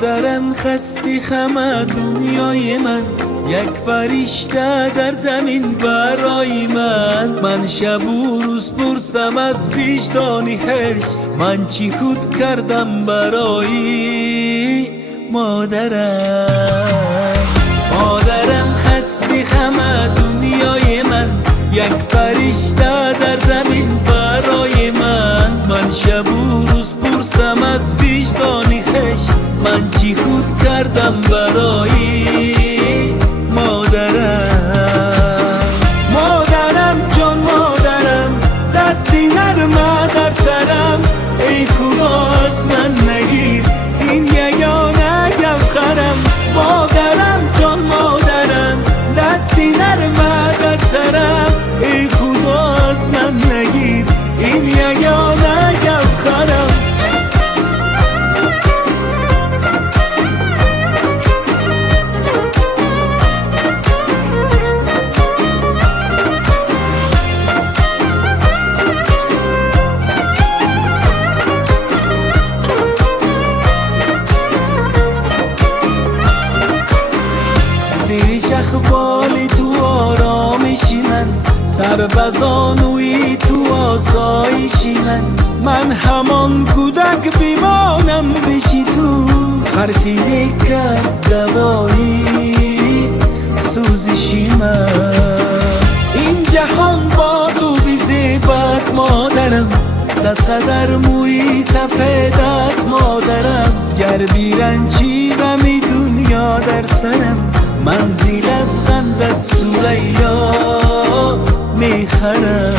مادرم خستی خمه دنیای من، یک فرشته در زمین برای من شب و روز پرسم از وجدانیش، من چی خود کردم برای مادرم. مادرم خستی خمه دنیای من، یک فرشته در زمین برای من شب و روز پرسم از وجدانیش، من چی خود کردم برای مادرم. مادرم جان مادرم، دستی نرمه در سرم، ای خدا از من نگیر این یگانه گوهرم. مادرم جان مادرم، دستی نرمه در سرم، ای خدا از من نگیر این یگانه گوهرم. اخبالی تو آرامشی من، سربزانوی تو آسایشی من همان کودک بیمانم بشی تو، حرفی نکرد دوایی سوزشی من. این جهان با تو بی زیبت مادرم، صد قدر موی سفیدت مادرم، گر بیرنجی غمی دنیا در سرم، منزل افغندت سوریا میخرم.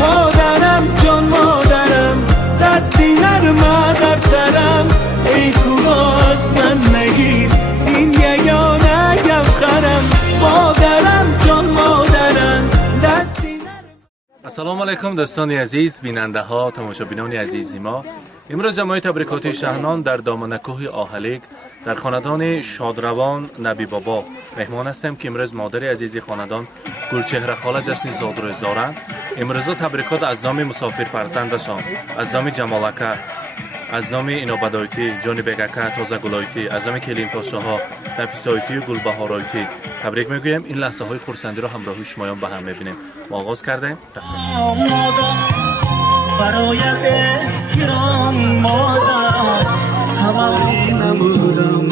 مادرم جان مادرم، دستی نرمه در سرم، ای خدا از من نگیر این یگانه گوهرم. مادرم جان مادرم، دستی نرمه. السلام علیکم دوستان عزیز، بیننده ها، تماشابینان عزیز ما. امروز جمعیت تبریکاتی شهنان در دامن کوه آهلیگ در خاندان شادروان نبی بابا مهمان هستیم که امروز مادر عزیزی خاندان گلچهره خاله جشن زادروز دارند. امروز تبریکات از نام مسافر فرزندشان، از نام جمالکه، از نام اینابدایتی، جانی بگکه، تازه گلایتی، از نام کلیم پاشاها، نفیسایتی و گلبهارایتی تبریک میگویم. این لحظه های خرسندی را همراه شمایان به هم میبینیم. ما آغاز کردیم. برای احترام مادر هوایی نمودم،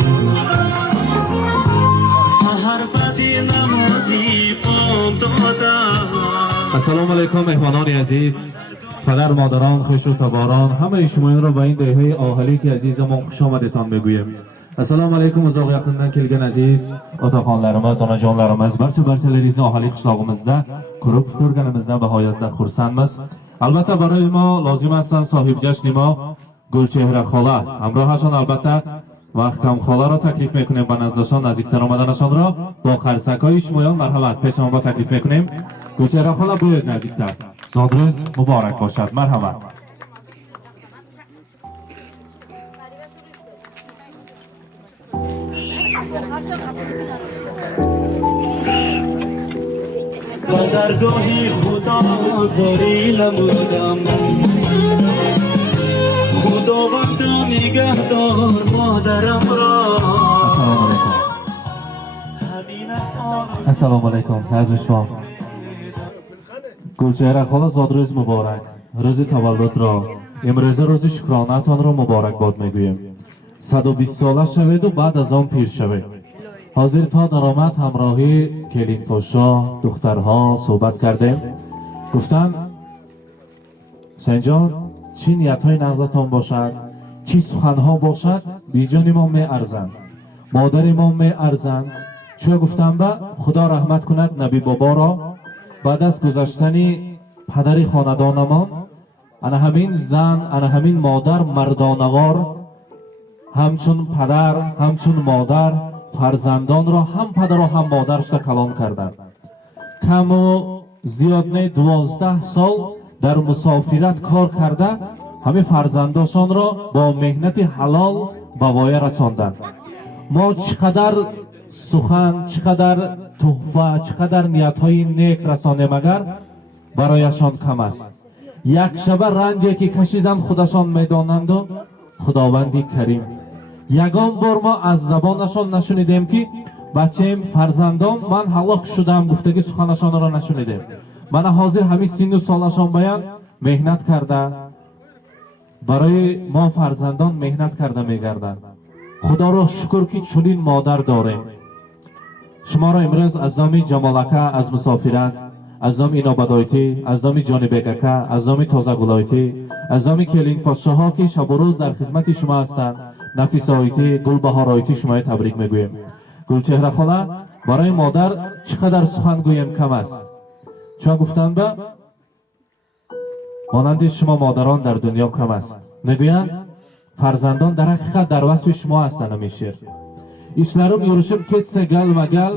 سحر بدی نمازی بام دادم. السلام علیکم مهمانان عزیز، پدر مادران خوش و تباران، همه شمایان را به این دهه آهلیگ عزیزمان خوش آمدتان میگویم. السلام علیکم uzoq yaqindan kelgan aziz otaxonlarimiz, onajonlarimiz, barchalaringizni ohalik qishlog'imizda ko'rib turganimizdan nihoyatda xursandmiz. Albatta برای ما لازم هستند صاحب جشن ما گلچهره خاله همراهشان البته و کم خاله را تکلیف میکنیم به نزدشان، نزدیکتر آمدنشان را با قرصکای شمایان مرحبت پیش ما تکلیف میکنیم. گلچهره خاله باید نزدیکتر. زادروز مبارک باشد. مرحبا. با درگاهی خدا زاری نمودم، خداوند نگهدار مادرم را. السلام علیکم. عرض شما گلچهره خاله زادروز مبارک. روز تولد را امروز روز شکرانتان را مبارک باد میگویم. 120 ساله شوید و بعد از آن پیر شوید. حاضر تا درآمد همراهی کلیم پاشا دخترها صحبت کردیم. گفتن سنجان چی نیت های نغزتان باشد، چی سخنها باشد، بیجان ما می ارزند، مادر ما می ارزند. چون گفتم به خدا رحمت کند نبی بابا را، بعد از گذشتن پدر خاندانمان، انا همین زن، انا همین مادر مردانوار، همچون پدر همچون مادر فرزندان را هم پدر و هم مادرش را کلان کردند. کم و زیاد نه 12 سال در مسافرت کار کرده همه فرزنداشان را با مهنت حلال به وایه رساندند. ما چقدر سخن، چقدر تحفه، چقدر نیت های نیک رسانیم اگر برایشان کم است. یک شبه رنجی که کشیدن خودشان میدانند و خداوندی کریم یگان بار ما از زبانشان نشنیدیم که بچه‌ام فرزندان من هلاک شدم گفتگی سخنشان را نشنیدیم. من حاضر همین سن و سالشان بیان مهنت کرده برای ما فرزندان مهنت کرده میگردند. خدا را شکر که چنین مادر داریم. شما را امروز از نام جمالکه از مسافرت، از نام اینابدایتی، از نام جانی بگکه، از نام تازه گلایتی، از نام کلین پاشاها که شب و روز در خدمت شما هستند، نفیس آیتی، گل بهار آیتی شما تبریک میگویم. گلچهره خاله برای مادر چقدر سخن گویم کم است. چون گفتند به مانند شما مادران در دنیا کم است. میگویند فرزندان در حقیقت در وصف شما هستند. میشیر işlerim yürüşüm ketse gelme gel,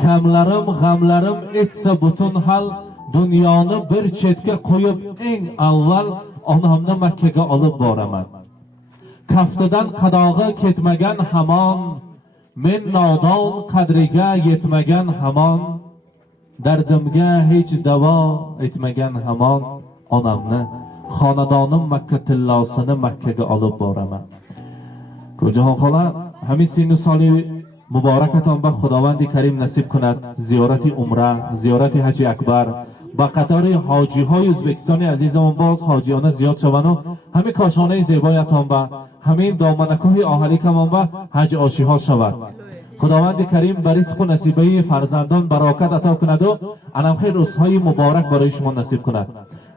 kemlerim, gamlerim etse bütün hal, dünyanı bir chetga koyup en avval onamni Makkaga olib boraman. Kaftidan qadog'i ketmagan hamon, men nodon qadriga yetmagan hamon, dardimga hech davo etmagan hamon, onamni, xonadonim Makka tillosini Makkaga olib boraman. Ko'jaxon xola همین سین و سالی مبارکتان به خداوند کریم نصیب کند زیارت عمره، زیارت حج اکبر با قطار حاجی های ازبکستانی عزیزمان باز حاجیانه زیاد شوند و همین کاشانه زیبایتان به همین دامنکوه آهلیکمان به حج آشی ها شود. خداوند کریم بر رزق و نصیبه فرزندان برکت عطا کند و انم خیر روزهای مبارک برای شما نصیب کند.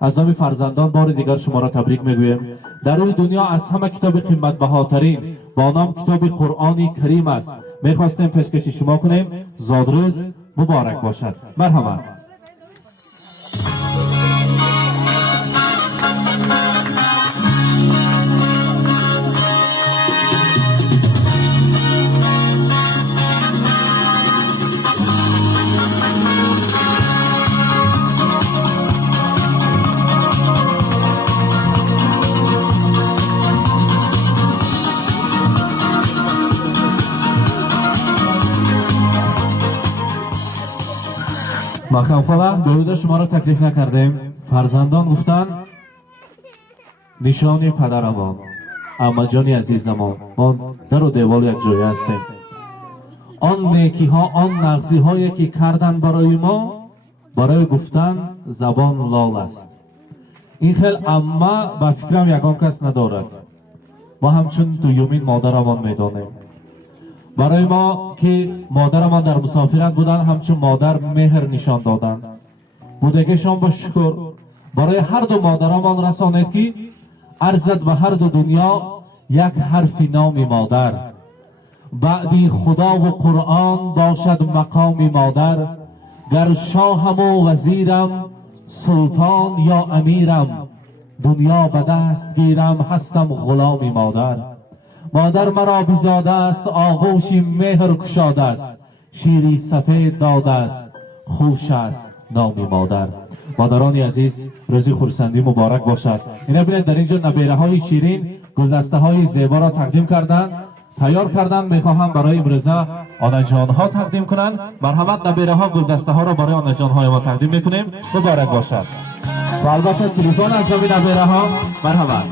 از نام فرزندان بار دیگر شما را تبریک میگویم. در روی دنیا از همه کتاب قیمت بهاترین با نام کتاب قرآن کریم است. میخواستیم پیشکشی شما کنیم. زادروز مبارک باشد. مرحبا. مخم خاله درود شما را تکلیف نکردیم. فرزندان گفتن نشانی پدرمان اما جانی عزیزمان ما در و دیوال یک جای هستیم. آن نیکی ها آن نغزی هایی که کردن برای ما برای گفتن زبان لال است. این خیل اما با فکرم یکان کس ندارد. ما همچون دویومین مادرمان میدانیم. برای ما که مادرمان در مسافرت بودن همچون مادر مهر نشان دادند. بودگیشان با شکر برای هر دو مادرمان رسانید که ارزد و هر دو دنیا یک حرف نام مادر. بعدی خدا و قرآن باشد مقام مادر. گر شاهم و وزیرم سلطان یا امیرم دنیا به دست گیرم هستم غلام مادر. مادر مرا بزاده است آغوشی مهر کشاده است شیری سفید داده است خوش است نام مادر. مادران عزیز روزی خرسندی مبارک باشد. اینا ببینید در اینجا نبیره های شیرین گلدسته های زیبا را تقدیم کردند تیار کردن. میخواهم برای امروزه آنجان ها تقدیم کنند. مرحمت نبیره ها گلدسته ها را برای آنجان های ما تقدیم میکنیم. مبارک باشد. و البته تلفن از نبیره ها مرحمت.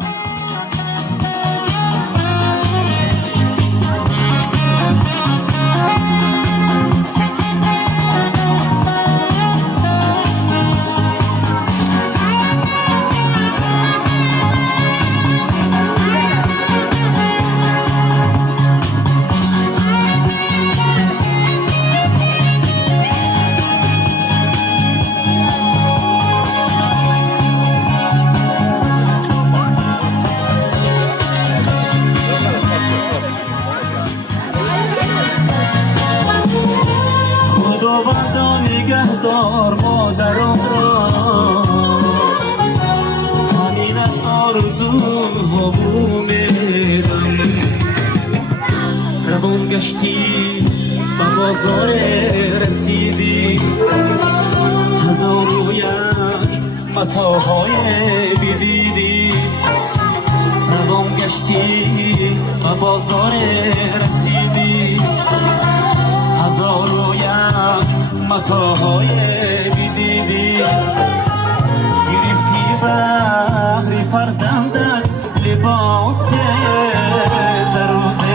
خداوندا نگهدار مادرم را همین از آرزوها میدم. روان گشتی به بازار رسیدی هزار و یک متاهای بدیدی. روان گشتی به بازار رسیدی هزار و یک متاهای بدیدی. گرفتی بهر فرزندت لباس زروز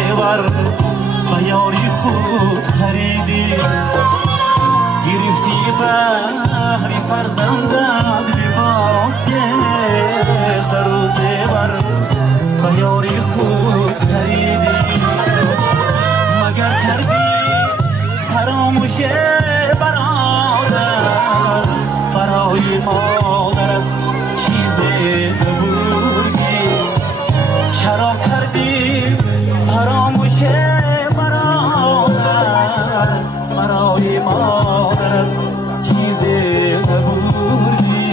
مادرت چیزی ببردی چرا کردی فراموش برادر برای مادرت چیزی ببردی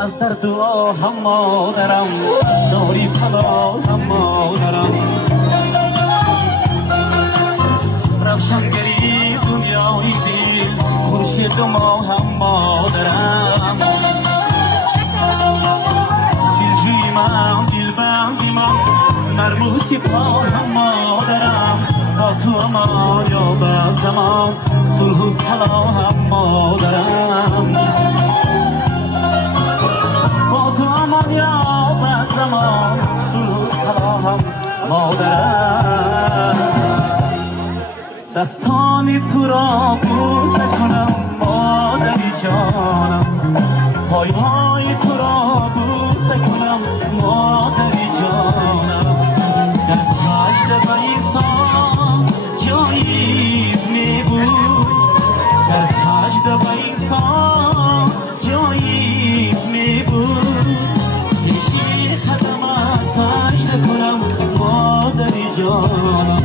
از درد و آهم مادرم داری پناهم مادرم روشنگری دنیای دل خورشید و ماهم مادرم دلجوی من دلبندی من نرم و سپاهم مادرم تا تو امان یا به زمان صلح و صلاحم مادرم با تو امان یا به زمان صلح و صلاحم مادرم دستانی تو را بوسه کنم مادری جانم پایهای تو را بوسه کنم مادری جانم در سجده به انسان جاییز می بود در سجده به انسان جاییز می بود پیشی قدم سجده کنم مادری جانم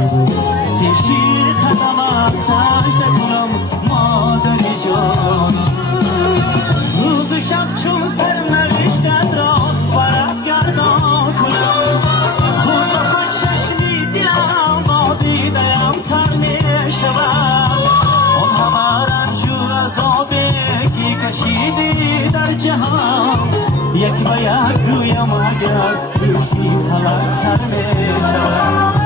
پیشی قدم سجده کنم مادری جانم روز و شب چون سرنوشتت را ورق گردان کنم خود به خود چشمی دلم با دیده‌ام تر می شود آن همه رنج و عذابی که کشیدی در جهان یک به یک گویم اگر گوشی فلک تر می شود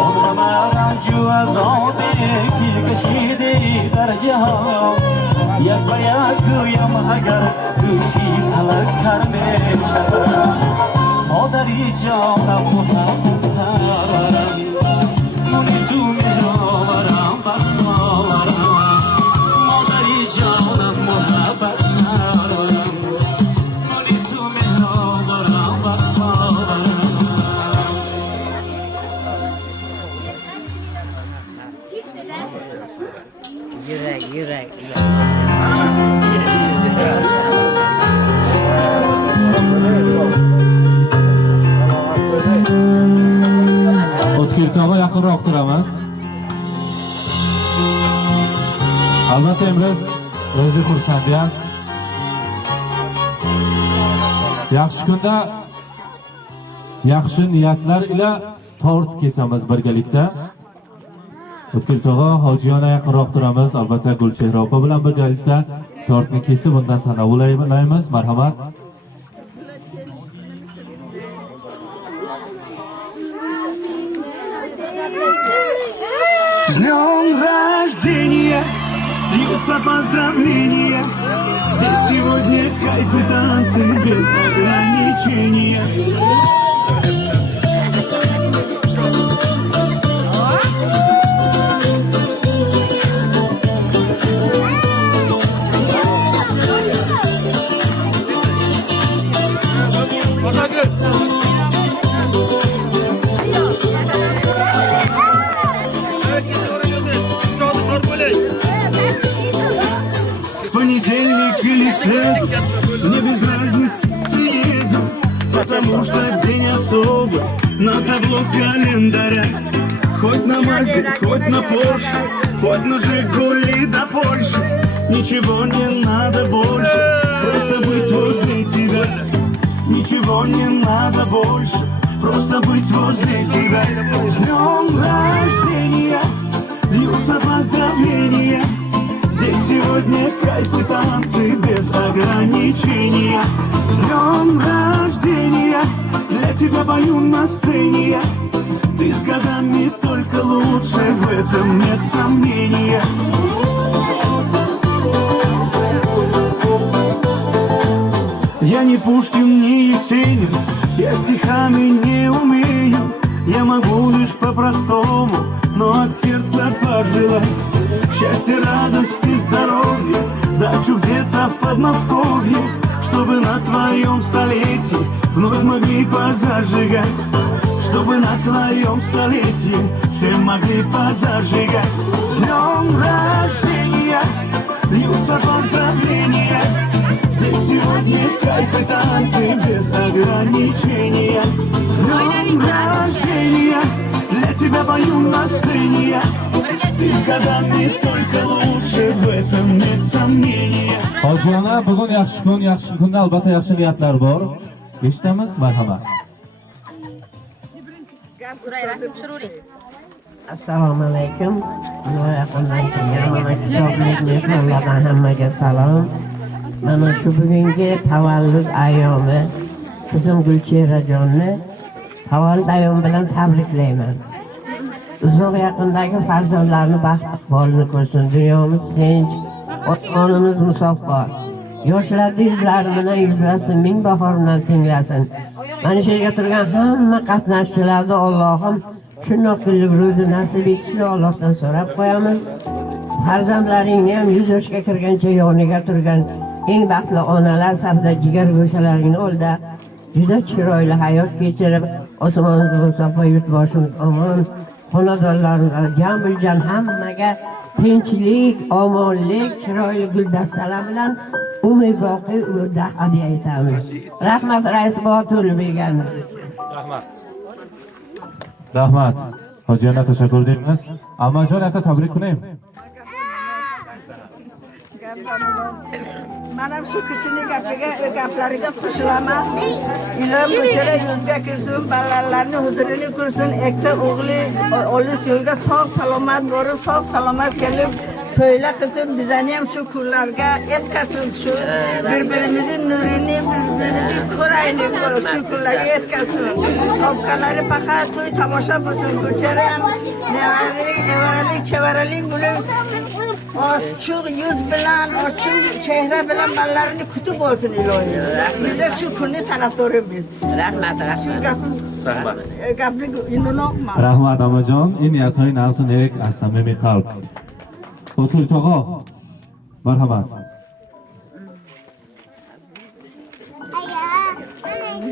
آن همه رنج و عذابی که کشیدی در جهان یک به یک گویم اگر گوشی فلک تر می شود مادری جانم محبت ترم منیزو مهرآورم بخت آورم مادری جانم محبت ترم منیزو مهرآورم بخت آورم Yürek. O'tkirtova yaqinroq turamiz. Albatta emriz o'zi xursandi است. Yaxshi kunda yaxshi niyatlar ila tort kesamiz birgalikda. O'tkirtova hojiyona yaqinroq turamiz. Albatta Gulchehra opa bilan birgalikda tortni kesib undan tanovvullaymiz. Marhamat. С днем рождения льются поздравления. Здесь сегодня кайф и танцы без ограничения. Понедельник или среду, мне без разницы, приеду, потому что день особый на табло календаря. Хоть на Мазде, хоть на Порше, хоть на Жигули до Польши, ничего не надо больше, просто быть возле тебя. Ничего не надо больше, просто быть возле тебя. С днем рождения льются поздравления. Здесь сегодня кайф и танцы без ограничения. С днем рождения для тебя пою на сцене я. Ты с годами только лучше, в этом нет сомнения. Я не Пушкин, не Есенин, я стихами не умею. Я могу лишь по-простому, но от сердца пожелать счастья, радости, здоровья, дачу где-то в Подмосковье, чтобы на твоем столетии вновь могли позажигать, чтобы на твоем столетии все могли позажигать. С днем рождения льются поздравления. Танцы без ограничения. Взлет рождения для тебя пою на сцене. Из гаданных только лучше, в этом нет сомнения. Hojiyona bugun yaxshi kunda albatta yaxshi niyatlar bor. Eshitamiz, marhamat. Assalomu alaykum. Yaqindan kelgan mana kitoblik mehmonlardan hammaga salom. Mana shu bugungi tavallud ayyomi qizim Gulchehrajonni tavallud ayyomi bilan tabriklayman. Uzoq yaqindagi farzandlarni baxt iqbolini ko'rsin. Dunyomiz tinch, osmonimiz musaffo. Yoshlarni yuzlari bilan yuzlasin, ming bahor bilan tinglasin. Mana shu yerga turgan hamma qatnashchilarni Allohim shundoq kunlik ro'zi nasib etishini Allohdan so'rab qo'yamiz. Farzandlaringni ham 100 yoshga kirgancha yoniga turgan eng baxtli onalar safida jigar go'shalaringni oldida juda chiroyli hayot kechirib, osmonimiz musaffo, yurtboshimiz omon, xonadonlarimiz jam-jam hammaga tinchlik, omonlik, chiroyli guldastalar bilan umr boqiy umrda hadiya etamiz. Rahmat rais Botur bilganimiz. Rahmat. Hojiyona tashakkur deymiz. Ammajon aka tabrik qiling. Mana shu kishining gaplariga qo'shilaman. Ilm ko'chada yuzga kirsin, bolalarning huzurini ko'rsin, ekta o'g'li olis yo'lga sog' salomat borib, sog' salomat kelib to'ylar qilsin, bizani ham shu kunlarga yetkazsin, shu bir-birimizning nurini bir-birimizni ko'raylik, shu kunlarga yetkazsin. Topganlari faqat to'y tomosha bo'lsin, ko'chada ham nevaralik, chevaralik bo'lib ochiq yuz bilan, ochiq chehra bilan bolalarni kutib olsin iloyim. Biz shu kunni tarafdorimiz. Rahmat. Gapni inoqman. Rahmat amajon. In niyatهای ناز و نیک از صمیم قلب. Otur to'g'o. Marhamat.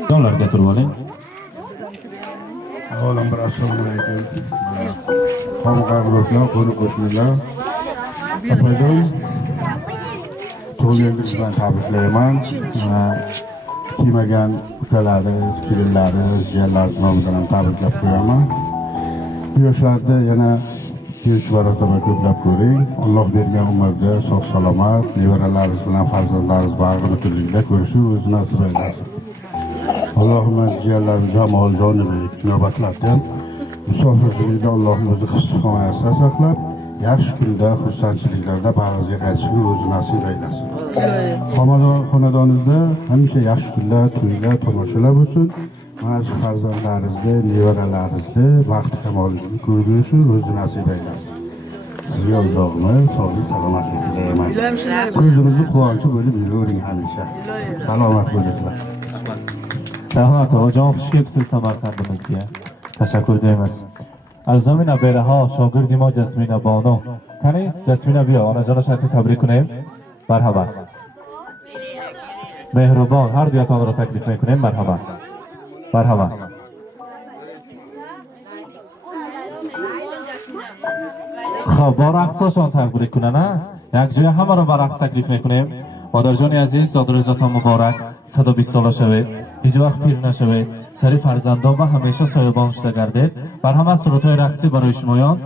Jonlarga turib oling. Avvalambor assalomu alaykum. Hamqardoshlar, qo'ni-qo'shnilar. Opajon, to'yingiz bilan tabriklayman. Kiymagan ukalaringiz, kelinlaringiz, jiyanlaringiz nomidan ham tabriklab qo'yaman. Bu yoshlarda yana tinch marotaba ko'plab ko'ring. Alloh bergan umrda sog' salomat, nevaralaringiz bilan farzandlaringiz bag'ri butunlikda ko'rishni o'zi nasib aylasin. Allohim jiyanlarimiz jamol jonibek navbatlarda musofirchilikda Allohim o'zi hifz-himoyasida saqlab, yaxshi kunda xursandchiliklarda bag'ringizga qaytishni o'zi nasib aylasin. Xonadoningizda hamisha yaxshi kunlar, to'ylar, tomoshalar bo'lsin. Mana shu farzandlaringizni, nevaralaringizni vaqt kamolingizni ko'rishni o'zi nasib aylasin. Sizga uzoq umr, sog'lik, salomatlik tilayman. Ko'zingizni quvonchi bo'lib yuravering hamisha. Salomat bo'linglar. Rahmat ojon, xush kelibsiz Samarqandimizga. Tashakkur deymiz. Azamina beraha shogirdi ma Jasmina Bano. Qani Jasmina biyo, onajon shayxni tabrik qiling. Marhamat. Mehribon, har duyaton ro taklif qiling. Marhamat. Marhamat. Xo'p, baraqsoshon tabrik kunana. Yak joy hamma ro baraqs taklif qiling. Mодарjon aziz, Zodirjon muborak. 120 ساله شوید. هیچ وقت پیر نشوید. سری فرزندان و همیشه سایبان شده گردید. Marhamat سرودهای رقصی برای شمایان.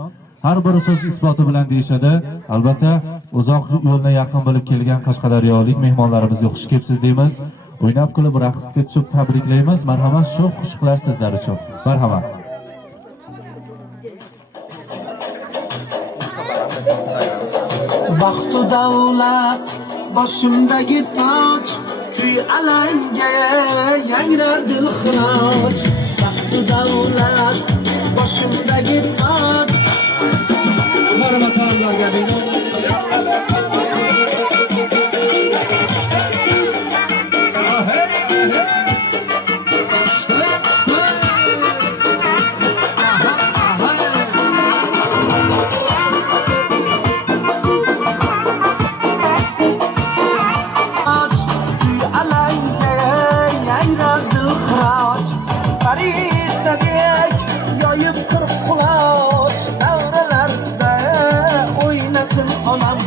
Har bir so'z isboti bilan deyishadi. Albatta, uzoq yo'lni yaqin bo'lib kelgan Qashqadaryolik mehmonlarimizga xush kelibsiz deymiz. O'ynab kulib raqsga tushib tabriklaymiz. Marhamat, shu qo'shiqlar sizlar uchun. Marhamat. Baxt u davlat boshimdagi toj, kuy alangaya yangrar dil xiroj. Baxt u davlat boshimdagi toj. Marhamat falanlarga binoan Farishtaday yoyib qirq quloch, davralarda o'ynasin onam.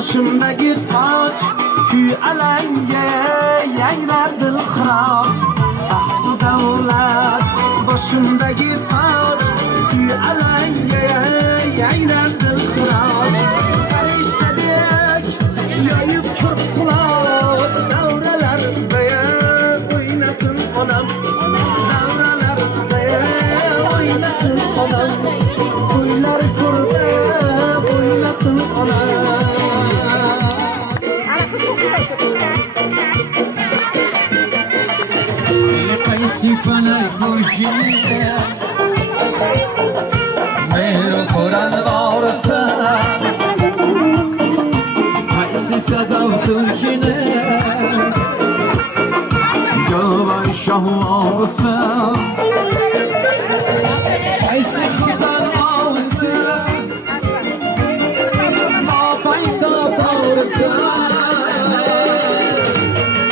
Başımdaki taç Kuy alanga yangrar dilxiroch Taxtu davlat Başımdaki taç Kuy alanga yangrar dilxiroch Farishtadek yoyib turib quloch Davralarda o'ynasın onam Davralarda o'ynasın onam To'ylar ko'rda o'ynasın onam Qaysi falak burjini mehru ko'ran vorisa qaysi sadov turjini jovan shoh vorisa qaysi kitan vorisa nopayta vorisa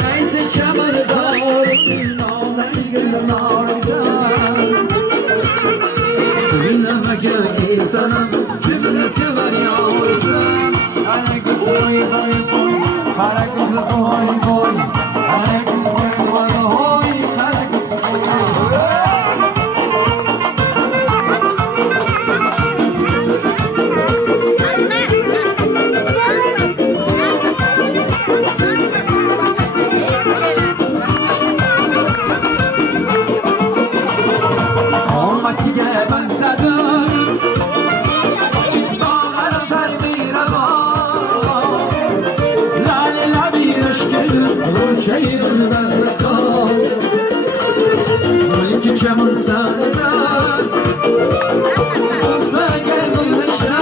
qaysi chamador Söyleme insanım Kimlesi var yavrusun Kara kız boy boy boy Kara kız boy boy Kara kız boy boy boy Kara kız boy boy Çamın sağında olsa gel buluşa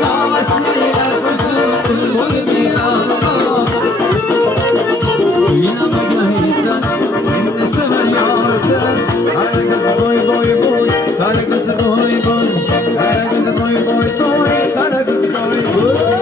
Navasıyla kuzum boy bir ağlama Sinama gel sana Kimde sever yarısı Kara kız boy boy boy Kara kız boy boy Kara kız boy boy boy Kara kız boy boy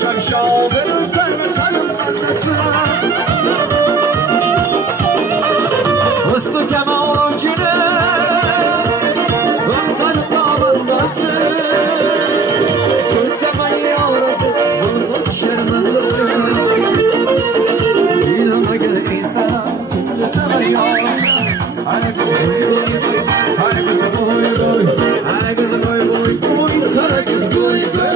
Şavşağının sarı kanım annesi Fıstık ama orucunu Vurtanım davandası Kırsam ayı orası Bulmaz şermandası Silama gel insana Kimde sever yarası Hadi kız boy boy boy Hadi kız boy boy Hadi kız boy boy boy Kara kız boy boy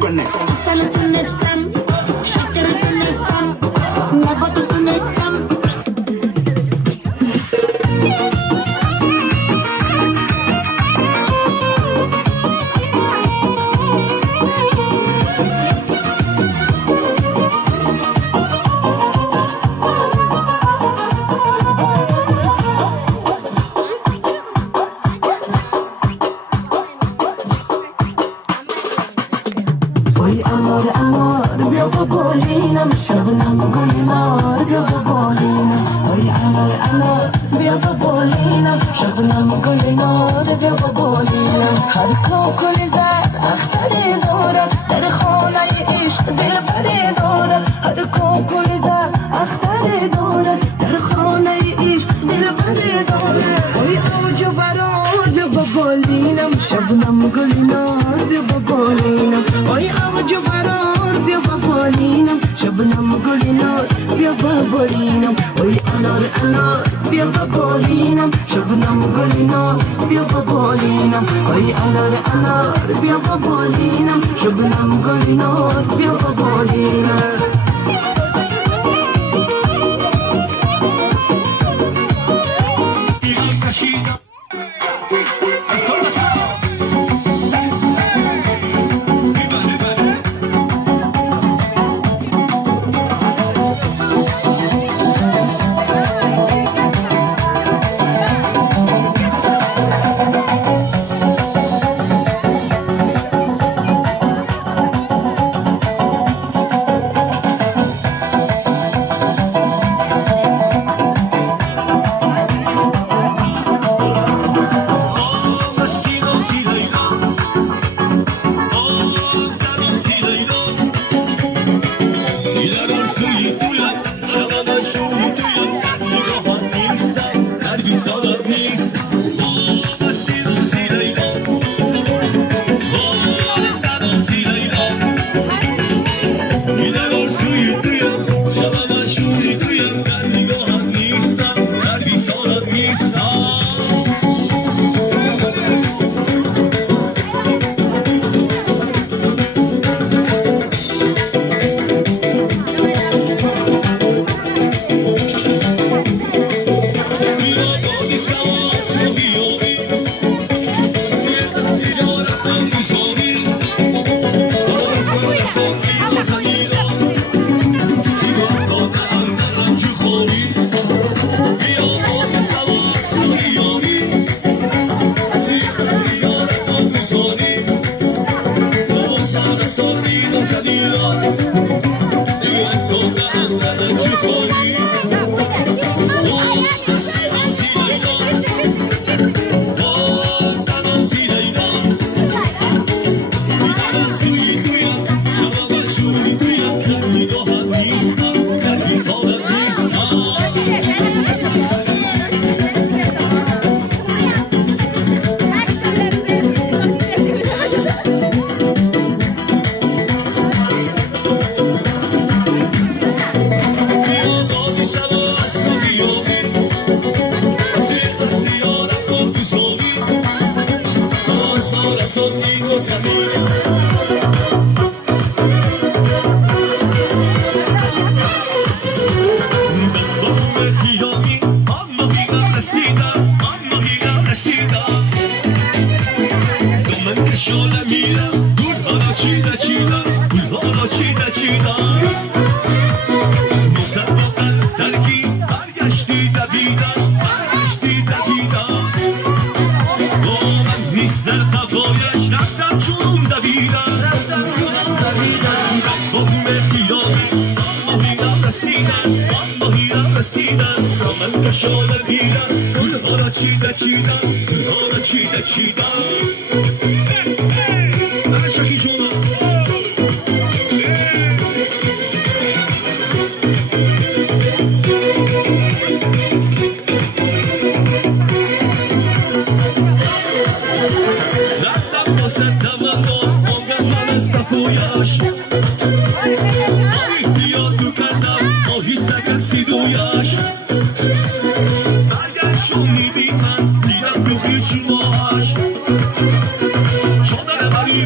کنه اصل تونستم شکر تونستم نبات تونستم وای انار انار بیا با بالینم شبنم گلنار بیا با بالینم وای انار انار بیا با بالینم شبنم گلنار بیا با بالینم هر کوکل زد اختری دارد در خانه عشق دلبری دارد هر کوکل زد اختری دارد در خانه عشق دلبری دارد وای اوج و برار بیا با بالینم شبنم گلنار بیا با بالینم وای اوج و برار بیا با بالینم شبنم گلنار بیا با بالینم وای انار انار بیا با بالینم شبنم گلنار بیا با بالینم وای انار انار بیا با بالینم شبنم گلنار بیا با بالینم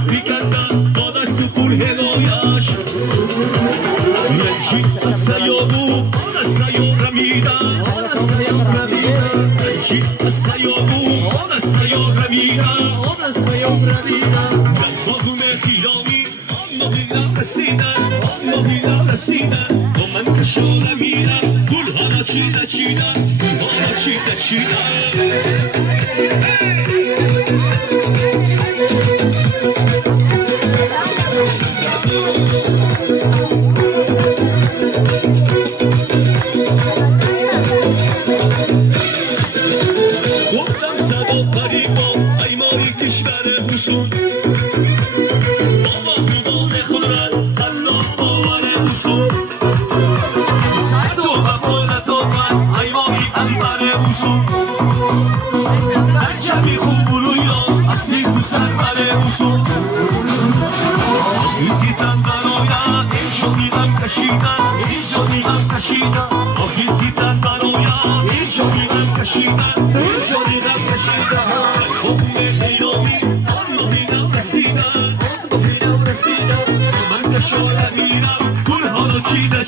Picanda گلایش رنجید از سیابو از سیاب رمیدن رنجید از سیابو از سیاب رمیدن در باغون خیرامی اما بیرم رسیدن با من کشا رمیدن گل ها چیدن گفتم سبا پریبا ایماری کشور حسون بابا خوبان خودرن الله باور حسون سرتو بپالتو من ایماری انبر حسون بچمی خوب رویا اصلی تو سر بر حسون آخیزیتن برایا این شدیدم کشیدن آخیزیتن برایا این شدیدم کشیدن خوبه خیرامی آنو بینم رسیدن من کشاره میرم گل ها رو چیدن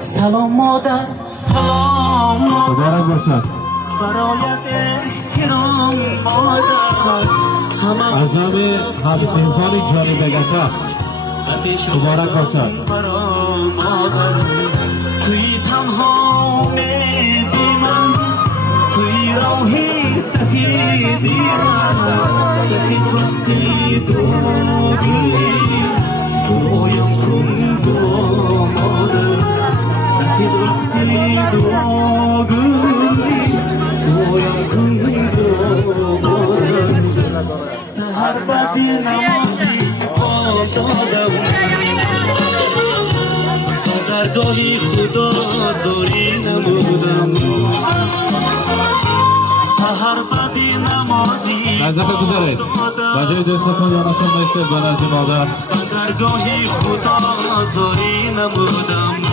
سلام مادر سلام خدا را باشد. برایت احترام مادر از نام همسنفان جانی بگسه مبارک باشد. توی تنها میدی من توی راهی سفیدی من رسید وقتی دوری درویم کن دو مادر Nasib rafti duoguri Doya kundu Sahar badi namazi Dodam Dargohi khuda zori namudam Sahar badi namazi لذت گذارید و جای دوستتون یا نشون میستید به نزد مادر درگاهی خدا زاری نمودم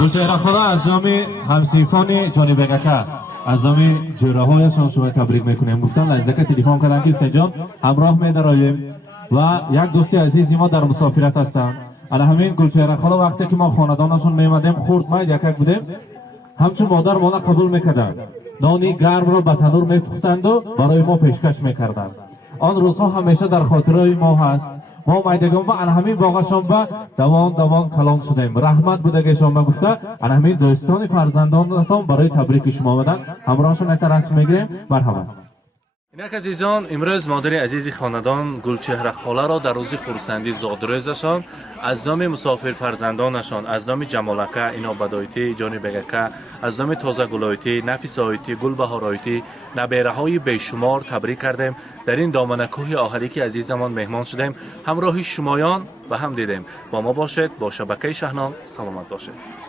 گلچهره خدا از نامی همسیفان جانی بگکه از نامی جوره هایشان شما تبریک میکنیم گفتن لحظه تلفن کردن که سنجان همراه میداراییم و یک دوستی عزیزی ما در مسافرت هستند انا همین گلچهره خدا وقتی که ما خاندانشون میمدیم خورد ما یک بودیم همچون مادر ما قبول میکردند نانی گرم را به تنور میپختند و برای ما پیشکش میکردند آن روزها همیشه در خاطرهای ما هست ما مایدگان با همین باغشان به دوان کلان شدیم رحمت بودگشان به گفته همین دوستان فرزندانتان برای تبریک شما آمدن همراهشان یک رسم میگیریم مرحبا اینک عزیزان امروز مادر عزیز خاندان گلچهره خاله را در روز خورسندی زادروزشان از نام مسافر فرزندانشان از نام جمالکه اینابدایتی جانی بگکه از نام تازه گلایتی نفیس آیتی گلبهار آیتی نبیره های بیشمار تبریک کردیم در این دامنه کوه آهلی که عزیزمان مهمان شدیم همراه شمایان و هم دیدیم با ما باشید با شبکه شهنام سلامت باشید